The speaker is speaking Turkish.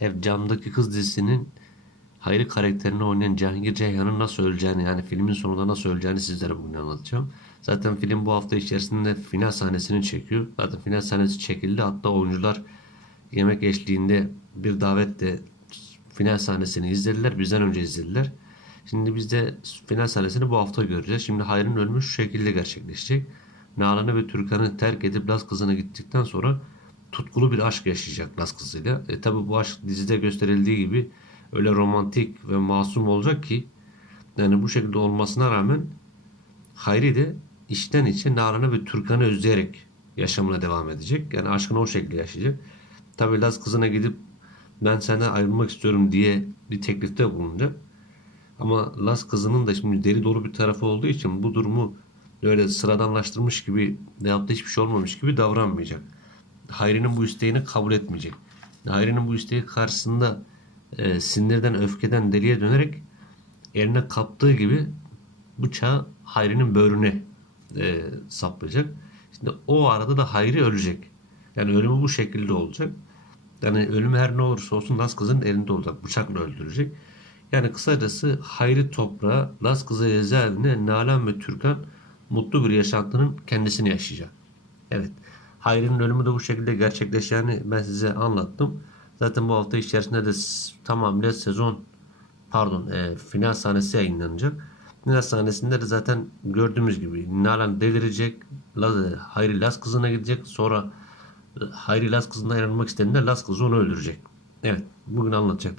Ev Camdaki Kız dizisinin Hayri karakterini oynayan Cihangir Ceyhan'ın nasıl öleceğini yani filmin sonunda nasıl öleceğini sizlere bugün anlatacağım. Zaten film bu hafta içerisinde final sahnesini çekiyor. Zaten final sahnesi çekildi. Hatta oyuncular yemek eşliğinde bir davetle final sahnesini izlediler. Bizden önce izlediler. Şimdi biz de final sahnesini bu hafta göreceğiz. Şimdi Hayr'ın ölümü şu şekilde gerçekleşecek. Nalan'ı ve Türkan'ı terk edip Laz kızına gittikten sonra tutkulu bir aşk yaşayacak Laz kızıyla. E tabi bu aşk dizide gösterildiği gibi öyle romantik ve masum olacak ki yani bu şekilde olmasına rağmen Hayri de içten içe Nalan'ı ve Türkan'ı özleyerek yaşamına devam edecek. Yani aşkını o şekilde yaşayacak. Tabi Laz kızına gidip ben senden ayrılmak istiyorum diye bir teklifte bulunacak. Ama Laz kızının da şimdi deli dolu bir tarafı olduğu için bu durumu öyle sıradanlaştırmış gibi veyahut da hiçbir şey olmamış gibi davranmayacak. Hayri'nin bu isteğini kabul etmeyecek. Hayri'nin bu isteği karşısında e, sinirden, öfkeden deliye dönerek eline kaptığı gibi bıçağı Hayri'nin böğrüne e, saplayacak. Şimdi o arada da Hayri ölecek. Yani ölümü bu şekilde olacak. Yani ölüm her ne olursa olsun Laz kızın elinde olacak. Bıçakla öldürecek. Yani kısacası Hayri toprağa, Laz kızı cezaevine Nalan ve Türkan mutlu bir yaşantının kendisini yaşayacak. Evet. Hayri'nin ölümü de bu şekilde gerçekleşeceğini ben size anlattım. Zaten bu hafta içerisinde de tamamıyla sezon pardon e, final sahnesi yayınlanacak. Final sahnesinde de zaten gördüğümüz gibi Nalan delirecek. Laz, Hayri Laz kızına gidecek. Sonra e, Hayri Laz kızından ayrılmak istediğinde Laz kızı onu öldürecek. Evet. Bugün anlatacak.